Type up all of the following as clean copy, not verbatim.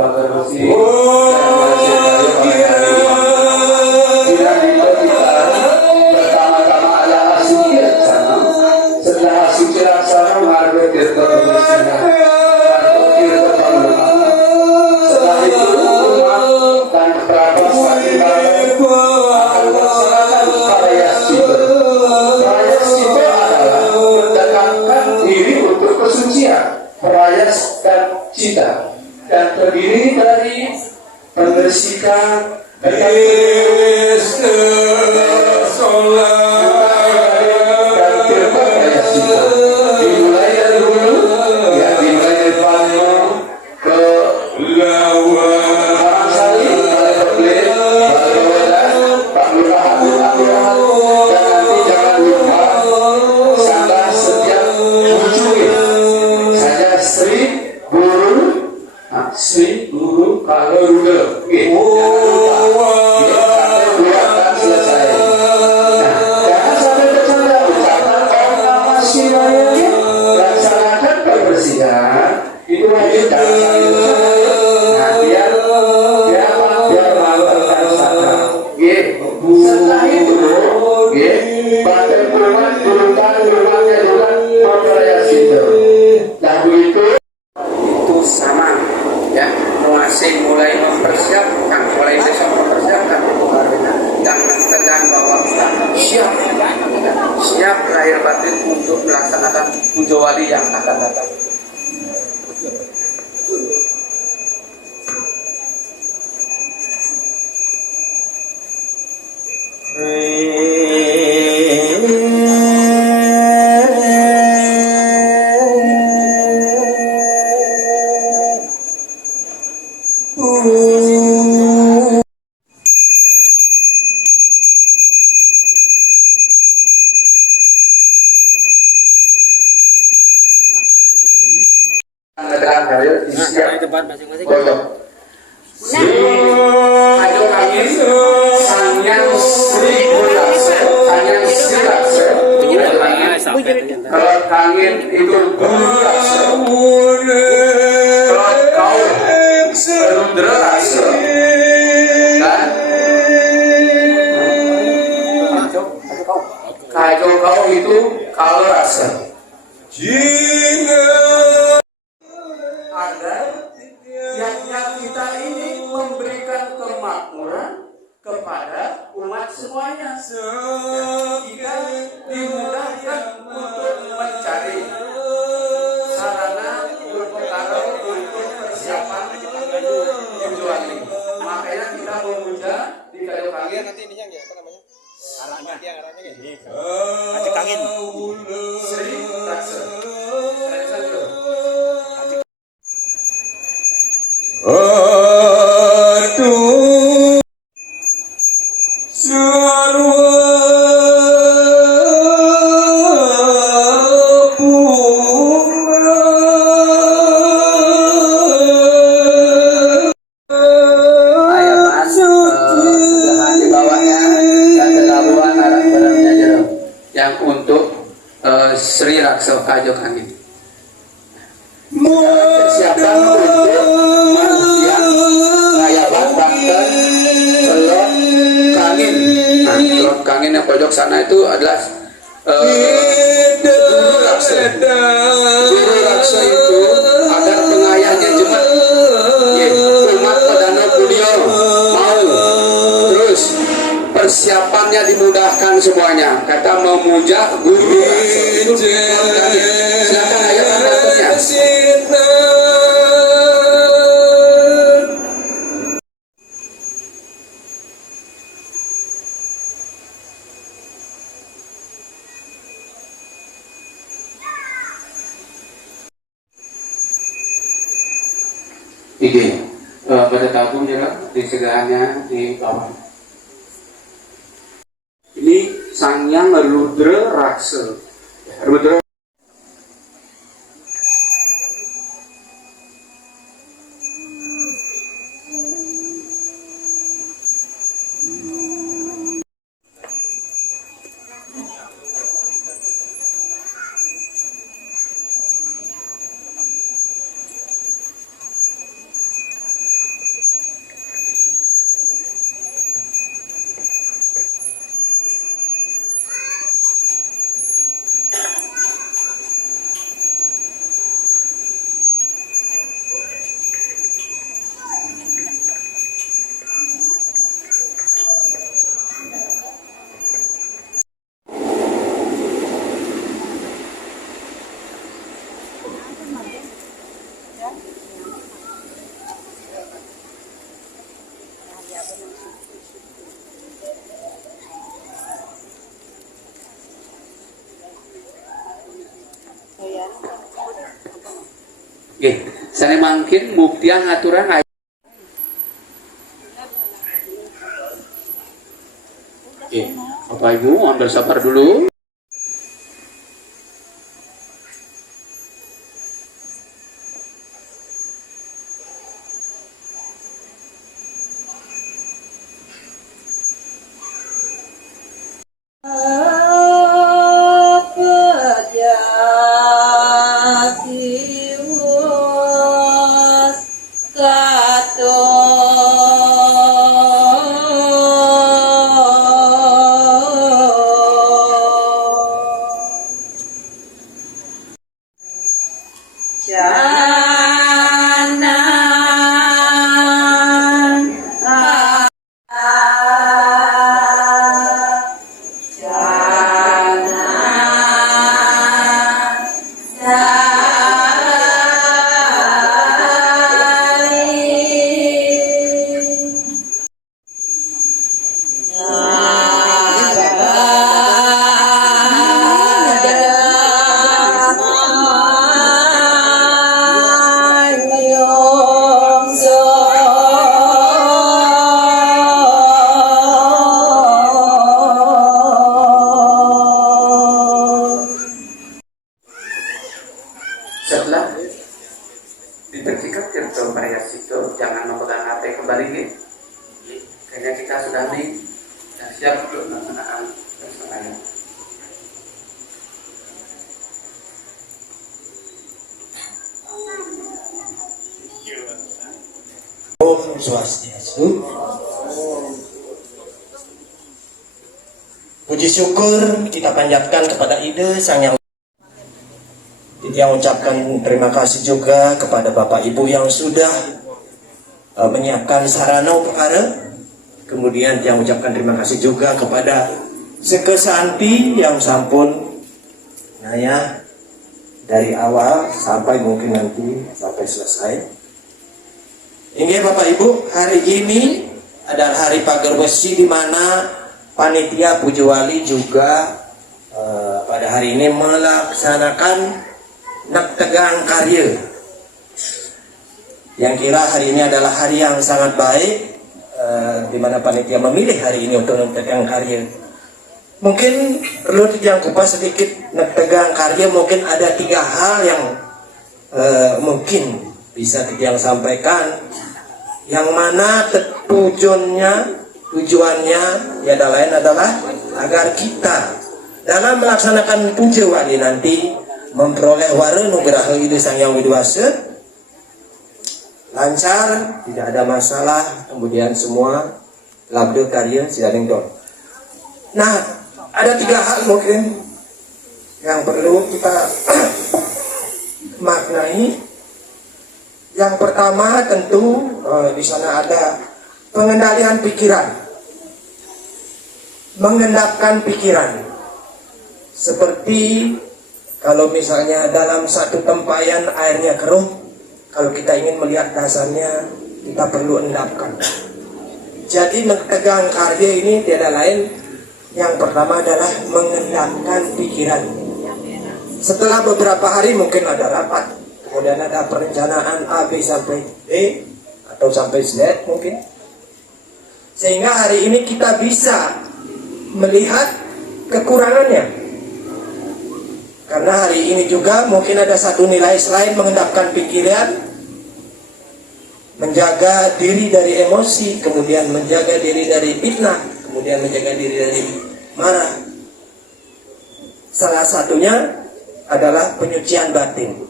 pagar besi dan masih dari hari tidak diperlukan pertama-tama ada asuci laksana setelah asuci laksana marga tirta bersihnya marga tirta panglima setelah itu umat dan kerabat Patibara akan melaksanakan prayascita. Prayascita adalah mendekatkan diri untuk kesucian. Prayaskan cita dan terdiri dari membersihkan dimulai dari hulu, ya dimulai dari Palma ke Karangsari, Balai Peblet, Balai Wedan, Pak Lurahan, Pak Lurahan, dan nanti jangan lupa sangga setiap ujungnya saja Sri Guru Kalaruga. Jangan lupa, sampai buatan selesai. Jangan sampai bercanda, ucapkan Om Namah Shivaya, laksanakan pembersihan, itu wajib jangan sampai bercanda. Biar mantapkan sana. Setelah itu, badan umat turunkan umatnya juga memperayasikan. Nah begitu itu sama. Ya, masih mulai mempersiapkan, mulai besok mempersiapkan dan menentukan bahwa siap lahir batin untuk melaksanakan puja wali yang akan datang. Depan masing-masing. Ayo kami Sanyang Sri Bulaksa, Sanyang Sri Laksa. Kalau kangin itu Guru Laksa, kalau kau Rudra Laksa, dan kajo kau itu Kala Laksa. Agar yang kita ini memberikan kemakmuran kepada umat semuanya. Kita dimudahkan untuk mencari sarana berpengaruh untuk persiapan tujuan ini. Makanya kita memuja di kayu kangin. Nanti ininya ya, apa namanya? Arahnya gitu. Ajak angin. Sri Laksa. Aduh sarwa yang untuk Sri Laksa Kajo Kangin. Persiapan untuk manusia Rayaban Banten Telok Kangin. Nah, Telok Kangin yang pojok sana itu adalah Guru Laksa. Guru Laksa itu agar pengayahnya jemaat umat Padana Pudio mau terus persiapannya dimudahkan semuanya. Kata memuja Guru Laksa. Silakan ayo anaknya. Ini pada tabung ya di segahnya di bawah. Ini Sangyang Rudra Raksa. Rudra Oke, sana mungkin buktian aturan. Oke, Bapak Ibu ambil sabar dulu. Setelah dibersihkan jempol variasi itu, jangan memegang HP kembali gitu. Kayaknya kita sudah nih siap untuk melaksanakan persembahan. Om Swastiastu. Puji syukur kita panjatkan kepada Ide Sang Yang. Kita ucapkan terima kasih juga kepada Bapak Ibu yang sudah menyiapkan sarana upakara. Kemudian yang ucapkan terima kasih juga kepada Sekesanti yang sampun ya, dari awal sampai mungkin nanti sampai selesai. Ini Bapak Ibu, hari ini adalah hari pagar besi di mana panitia Puji Wali juga pada hari ini melaksanakan Nak Tegang Karya, yang kira hari ini adalah hari yang sangat baik, di mana panitia memilih hari ini untuk Nak Tegang Karya. Mungkin perlu kupas sedikit Nak Tegang Karya. Mungkin ada 3 hal yang mungkin bisa yang sampaikan, yang mana tujuannya tiada lain adalah agar kita dalam melaksanakan puja wali nanti memperoleh wara nugraha Ide Sang Yang Widiwasa lancar, tidak ada masalah, kemudian semua labda karya sidaring don. Nah, ada 3 hal mungkin yang perlu kita maknai. Yang pertama tentu di sana ada pengendalian pikiran, mengendapkan pikiran. Seperti kalau misalnya dalam satu tempayan airnya keruh, kalau kita ingin melihat dasarnya, kita perlu endapkan. Jadi Tegang Karya ini tiada lain, yang pertama adalah mengendapkan pikiran. Setelah beberapa hari mungkin ada rapat, kemudian ada perencanaan A, B sampai D, atau sampai Z mungkin. Sehingga hari ini kita bisa melihat kekurangannya. Karena hari ini juga mungkin ada satu nilai selain mengendapkan pikiran, menjaga diri dari emosi, kemudian menjaga diri dari fitnah, kemudian menjaga diri dari marah. Salah satunya adalah penyucian batin.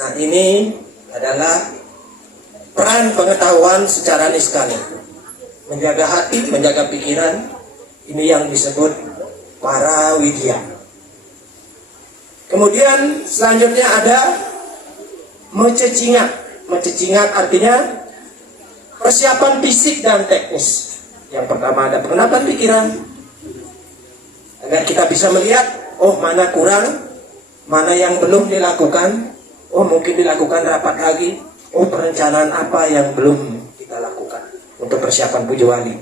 Nah, ini adalah peran pengetahuan secara niskala. Menjaga hati, menjaga pikiran, ini yang disebut para widya. Kemudian selanjutnya ada mencecingat. Mencecingat artinya persiapan fisik dan teknis. Yang pertama ada pengenapan pikiran, agar kita bisa melihat, oh mana kurang, mana yang belum dilakukan, oh mungkin dilakukan rapat lagi, oh perencanaan apa yang belum kita lakukan untuk persiapan puja wali.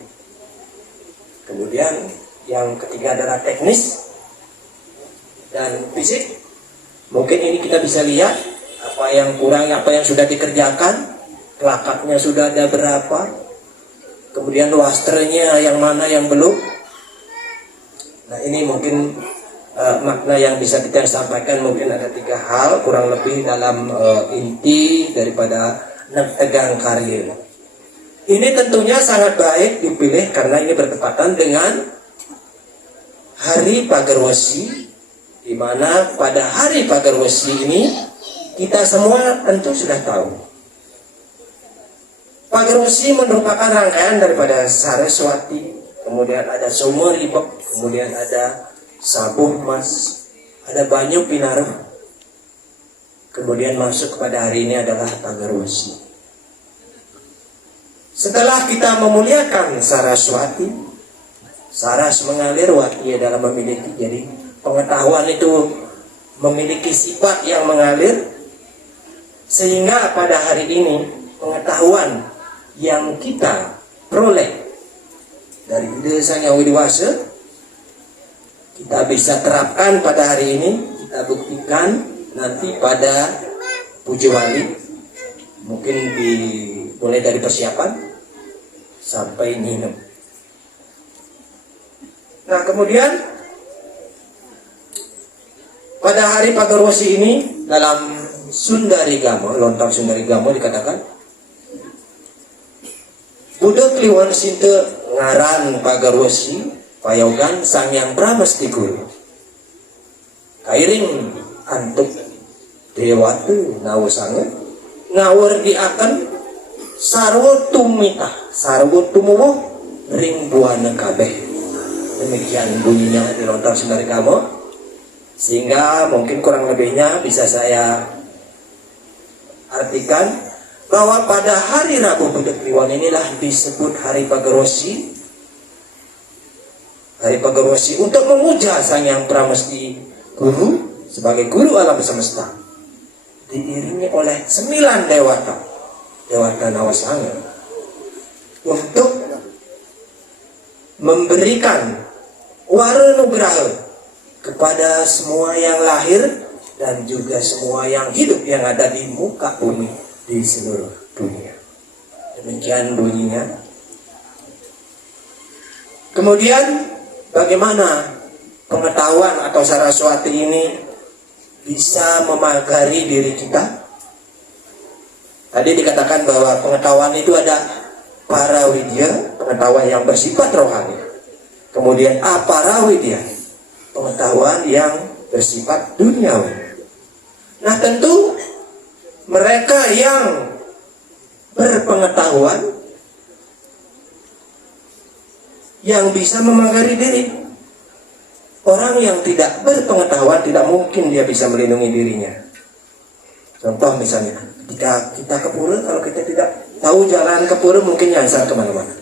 Kemudian yang ketiga adalah teknis dan fisik. Mungkin ini kita bisa lihat apa yang kurang, apa yang sudah dikerjakan, plakatnya sudah ada berapa, kemudian wasternya yang mana yang belum. Nah ini mungkin makna yang bisa kita sampaikan, mungkin ada 3 hal kurang lebih dalam inti daripada Tegang Karya. Ini tentunya sangat baik dipilih karena ini bertepatan dengan Hari Pagerwesi, di mana pada Hari Pagerwesi ini kita semua tentu sudah tahu Pagerwesi merupakan rangkaian daripada Saraswati, kemudian ada Sumur Ribek, kemudian ada Sabuh Mas, ada Banyu Pinaruh, kemudian masuk kepada hari ini adalah Pagerwesi. Setelah kita memuliakan Saraswati, Saras mengalir, Wati adalah memiliki, jadi pengetahuan itu memiliki sifat yang mengalir, sehingga pada hari ini pengetahuan yang kita peroleh dari Ide Sang Hyang Widi-Wasa kita bisa terapkan pada hari ini, kita buktikan nanti pada Puji Wali, mungkin mulai dari persiapan sampai nginep. Nah kemudian pada hari Pagerwesi ini dalam Sundarigama, Lontang Sundarigama dikatakan Budak Kliwon Sinte ngaran Pagerwesi payogan Sang Hyang Pramesti Guru kairing antuk dewatu nawasanga ngawur diakan sarwa tumita sarwa tumuwuh ring buana kabeh. Demikian bunyinya di Lontang Sundarigama, sehingga mungkin kurang lebihnya bisa saya artikan bahwa pada hari Rabu Budak Kliwon inilah disebut Hari Pagerwesi. Hari Pagerwesi untuk memuja Sang Hyang Pramesti Guru sebagai guru alam semesta, diiringi oleh 9 dewata, dewata nawasanga, untuk memberikan waranugraha kepada semua yang lahir dan juga semua yang hidup yang ada di muka bumi di seluruh dunia. Demikian bunyinya. Kemudian bagaimana pengetahuan atau Saraswati ini bisa memagari diri kita? Tadi dikatakan bahwa pengetahuan itu ada parawidya, pengetahuan yang bersifat rohani. Kemudian aparawidya, pengetahuan yang bersifat duniawi. Nah tentu mereka yang berpengetahuan yang bisa memagari diri. Orang yang tidak berpengetahuan tidak mungkin dia bisa melindungi dirinya. Contoh misalnya, ketika kita ke pura, kalau kita tidak tahu jalan ke pura mungkin nyasar kemana-mana.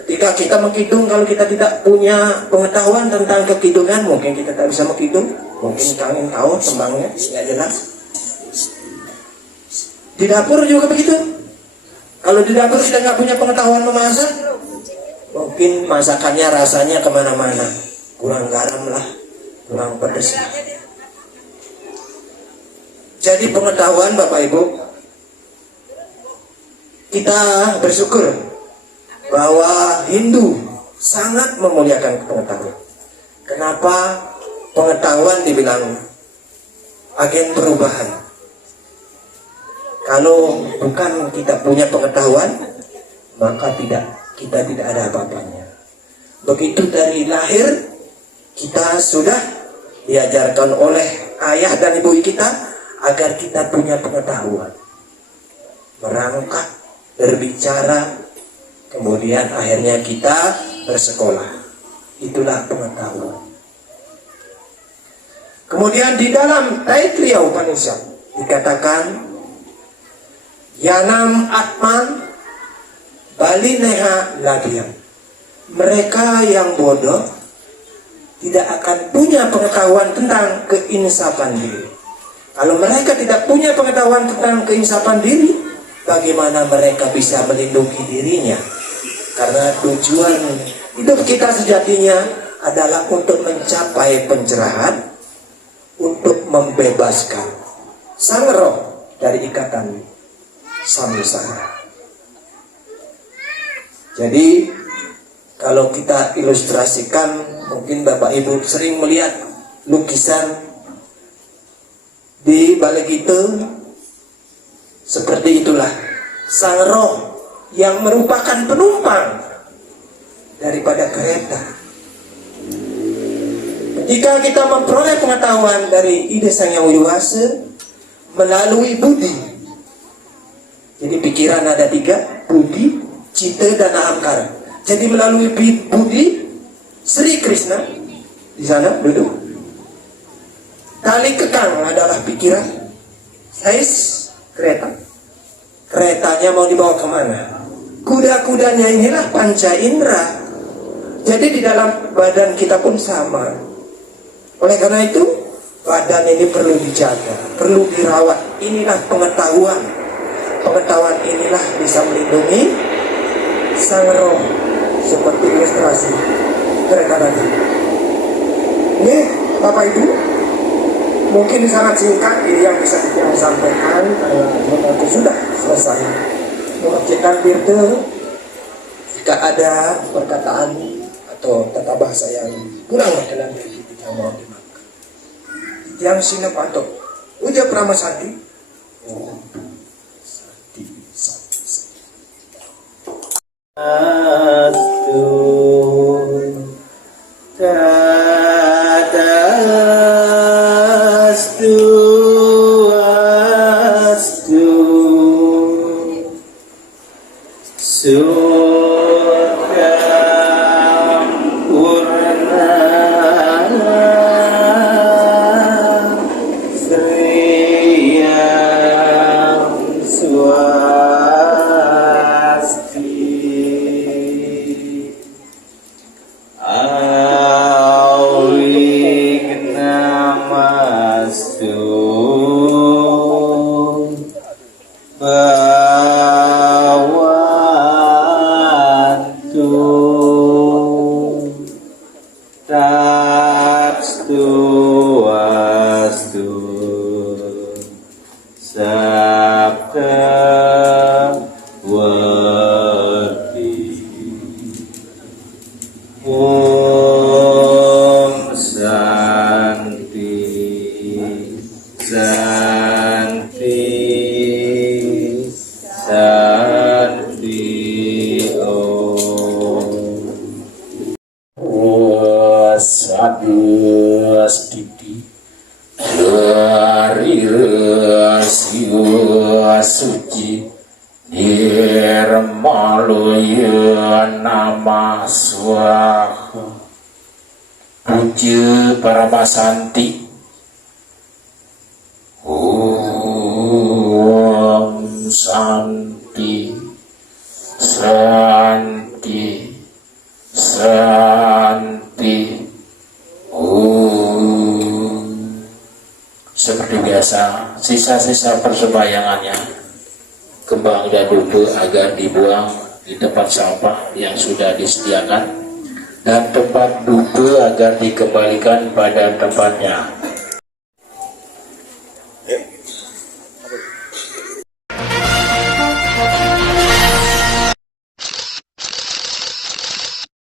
Ketika kita mengkidung, kalau kita tidak punya pengetahuan tentang kekidungan, mungkin kita tak bisa mengkidung. Mungkin kangen tahu tembangnya tidak jelas. Di dapur juga begitu. Kalau di dapur kita nggak punya pengetahuan memasak, mungkin masakannya rasanya kemana-mana, kurang garam lah, kurang pedas lah. Jadi pengetahuan Bapak Ibu, kita bersyukur bahwa Hindu sangat memuliakan pengetahuan. Kenapa pengetahuan dibilang agen perubahan? Kalau bukan kita punya pengetahuan, maka kita tidak ada apa-apanya. Begitu dari lahir, kita sudah diajarkan oleh ayah dan ibu kita agar kita punya pengetahuan, merangkak, berbicara, kemudian akhirnya kita bersekolah. Itulah pengetahuan. Kemudian di dalam Taittiriya Upanishad dikatakan Yanam Atman Balineha Lagiam. Mereka yang bodoh tidak akan punya pengetahuan tentang keinsafan diri. Kalau mereka tidak punya pengetahuan tentang keinsafan diri, bagaimana mereka bisa melindungi dirinya? Karena tujuan hidup kita sejatinya adalah untuk mencapai pencerahan, untuk membebaskan sang roh dari ikatan samsara. Jadi kalau kita ilustrasikan, mungkin Bapak Ibu sering melihat lukisan di balik itu, seperti itulah sang roh yang merupakan penumpang daripada kereta. Ketika kita memperoleh pengetahuan dari ide Sang Yang Widi Wasa melalui budi, jadi pikiran ada 3, budi, cita, dan ahamkara. Jadi melalui budi, Sri Krishna di sana duduk. Tali kekang adalah pikiran, sais kereta. Keretanya mau dibawa kemana? Kuda-kudanya inilah panca indera. Jadi di dalam badan kita pun sama. Oleh karena itu, badan ini perlu dijaga, perlu dirawat. Inilah pengetahuan. Pengetahuan inilah bisa melindungi sang roh, seperti ilustrasi kereta tadi. Ini Bapak Ibu, mungkin sangat singkat ini yang bisa kita sampaikan karena waktu sudah selesai. Mengerjakan birte, jika ada perkataan atau tata bahasa yang kurang berkenan dari kita mohon dimaafkan. Yang sini patok, uja pramasati. Oh, sati, sati, sati. Astu, tatastu, astu, suci nirmaloya nama swaha. Puja Paramasanti. Om Santi Santi Santi. Seperti biasa, sisa-sisa persembayangannya, kembang dan dupa agar dibuang di tempat sampah yang sudah disediakan, dan tempat dupa agar dikembalikan pada tempatnya.